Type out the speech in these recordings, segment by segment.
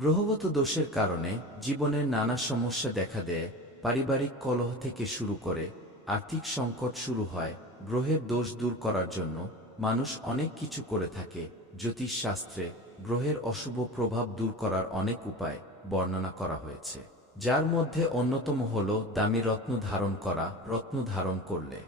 গ্রহগত দোষের কারণে জীবনের নানা সমস্যা দেখা দেয়। পারিবারিক কলহ থেকে শুরু করে আর্থিক সংকট শুরু হয়। গ্রহের দোষ দূর করার জন্য মানুষ অনেক কিছু করে থাকে। জ্যোতিষ শাস্ত্রে গ্রহের অশুভ প্রভাব দূর করার অনেক উপায় বর্ণনা করা হয়েছে, যার মধ্যে অন্যতম হল দামি রত্ন ধারণ করা। রত্ন ধারণ করলে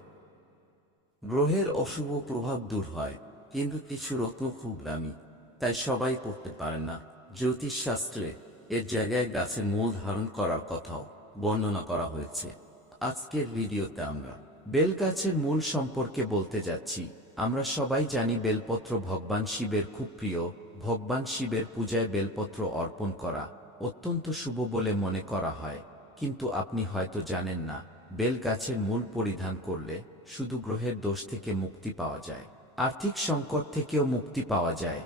গ্রহের অশুভ প্রভাব দূর হয়, কিন্তু কিছু রত্ন খুব দামি, তাই সবাই পড়তে পারে না। জ্যোতিষ শাস্ত্রে এর জায়গায় গাছের মূল ধারণ করার কথাও বর্ণনা করা হয়েছে। আজকের ভিডিওতে আমরা বেল গাছের মূল সম্পর্কে বলতে যাচ্ছি। আমরা সবাই জানি বেলপত্র ভগবান শিবের খুব প্রিয়। ভগবান শিবের পূজায় বেলপত্র অর্পণ করা অত্যন্ত শুভ বলে মনে করা হয়। কিন্তু আপনি হয়তো জানেন না, বেল গাছের মূল পরিধান করলে শুধু গ্রহের দোষ থেকে মুক্তি পাওয়া যায়, আর্থিক সংকট থেকেও মুক্তি পাওয়া যায়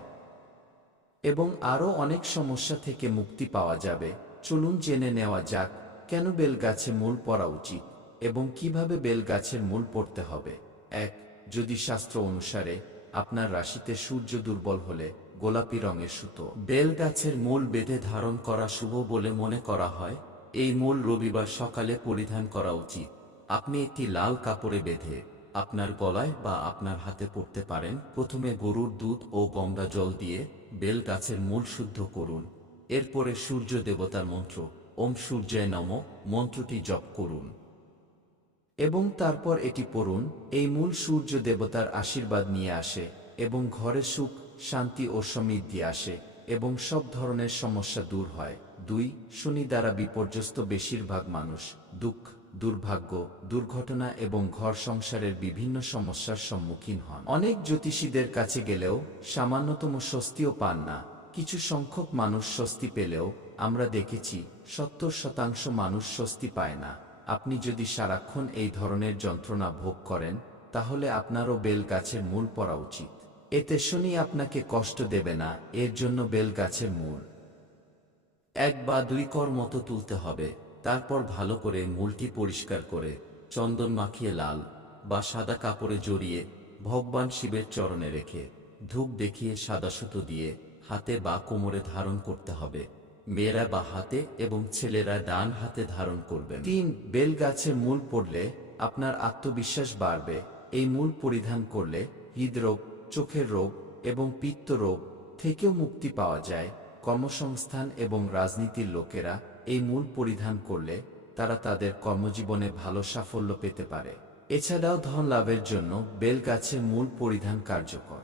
এবং আরও অনেক সমস্যা থেকে মুক্তি পাওয়া যাবে। চলুন জেনে নেওয়া যাক কেন বেল গাছে মূল পরা উচিত এবং কিভাবে বেল গাছের মূল পড়তে হবে। 1. যদি শাস্ত্র অনুসারে আপনার রাশিতে সূর্য দুর্বল হলে গোলাপি রঙের সুতো বেল গাছের মূল বেঁধে ধারণ করা শুভ বলে মনে করা হয়। এই মূল রবিবার সকালে পরিধান করা উচিত। আপনি একটি লাল কাপড়ে বেঁধে আপনার গলায় বা আপনার হাতে পড়তে পারেন। প্রথমে গরুর দুধ ও গঙ্গা জল দিয়ে বেল গাছের মূল শুদ্ধ করুন। এরপরে সূর্য দেবতার মন্ত্র ওম সূর্যায় নমঃ মন্ত্রটি জপ করুন এবং তারপর এটি পড়ুন। এই মূল সূর্য দেবতার আশীর্বাদ নিয়ে আসে এবং ঘরে সুখ, শান্তি ও সমৃদ্ধি আসে এবং সব ধরনের সমস্যা দূর হয়। 2. শনি দ্বারা বিপর্যস্ত বেশিরভাগ মানুষ দুঃখ, দুর্ভাগ্য, দুর্ঘটনা এবং ঘর সংসারের বিভিন্ন সমস্যার সম্মুখীন হন। অনেক জ্যোতিষীদের কাছে গেলেও সামান্যতম স্বস্তিও পান না। কিছু সংখ্যক মানুষ স্বস্তি পেলেও আমরা দেখেছি 70% মানুষ স্বস্তি পায় না। আপনি যদি সারাক্ষণ এই ধরনের যন্ত্রণা ভোগ করেন, তাহলে আপনারও বেল গাছের মূল পরা উচিত। এতে শনি আপনাকে কষ্ট দেবে না। এর জন্য বেল গাছের মূল 1 বা 2 কর মতো তুলতে হবে। তারপর ভালো করে মূলটি পরিষ্কার করে চন্দন মাখিয়ে লাল বা সাদা কাপড়ে জড়িয়ে ভগবান শিবের চরণে রেখে ধূপ দেখিয়ে সাদা সুতো দিয়ে হাতে বা কোমরে ধারণ করতে হবে। মেয়েরা বা হাতে এবং ছেলেরা ডান হাতে ধারণ করবেন। 3. বেল গাছের মূল পড়লে আপনার আত্মবিশ্বাস বাড়বে। এই মূল পরিধান করলে হৃদরোগ, চোখের রোগ এবং পিত্ত রোগ থেকেও মুক্তি পাওয়া যায়। কর্মসংস্থান এবং রাজনীতির লোকেরা এই মূল পরিধান করলে তারা তাদের কর্মজীবনে ভালো সাফল্য পেতে পারে। এছাড়াও ধন লাভের জন্য বেল গাছের মূল পরিধান কার্যকর।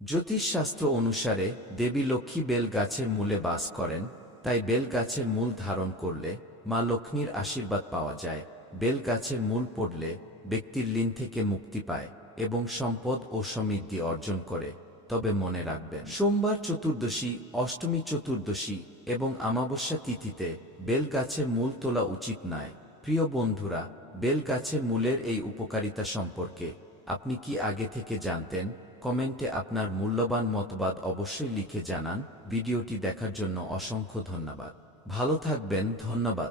জ্যোতিষশাস্ত্র অনুসারে দেবী লক্ষ্মী বেল গাছের মূলে বাস করেন, তাই বেল গাছের মূল ধারণ করলে মা লক্ষ্মীর আশীর্বাদ পাওয়া যায়। বেল গাছের মূল পড়লে ব্যক্তির ঋণ থেকে মুক্তি পায় এবং সম্পদ ও সমৃদ্ধি অর্জন করে। তবে মনে রাখবেন, সোমবার চতুর্দশী, অষ্টমী চতুর্দশী এবং অমাবস্যা তিথিতে বেল গাছের মূল তোলা উচিত নয়। প্রিয় বন্ধুরা, বেল গাছের মূলের এই উপকারিতা সম্পর্কে আপনি কি আগে থেকে জানতেন? কমেন্টে আপনার মূল্যবান মতবাদ অবশ্যই লিখে জানান। ভিডিওটি দেখার জন্য অসংখ্য ধন্যবাদ। ভালো থাকবেন। ধন্যবাদ।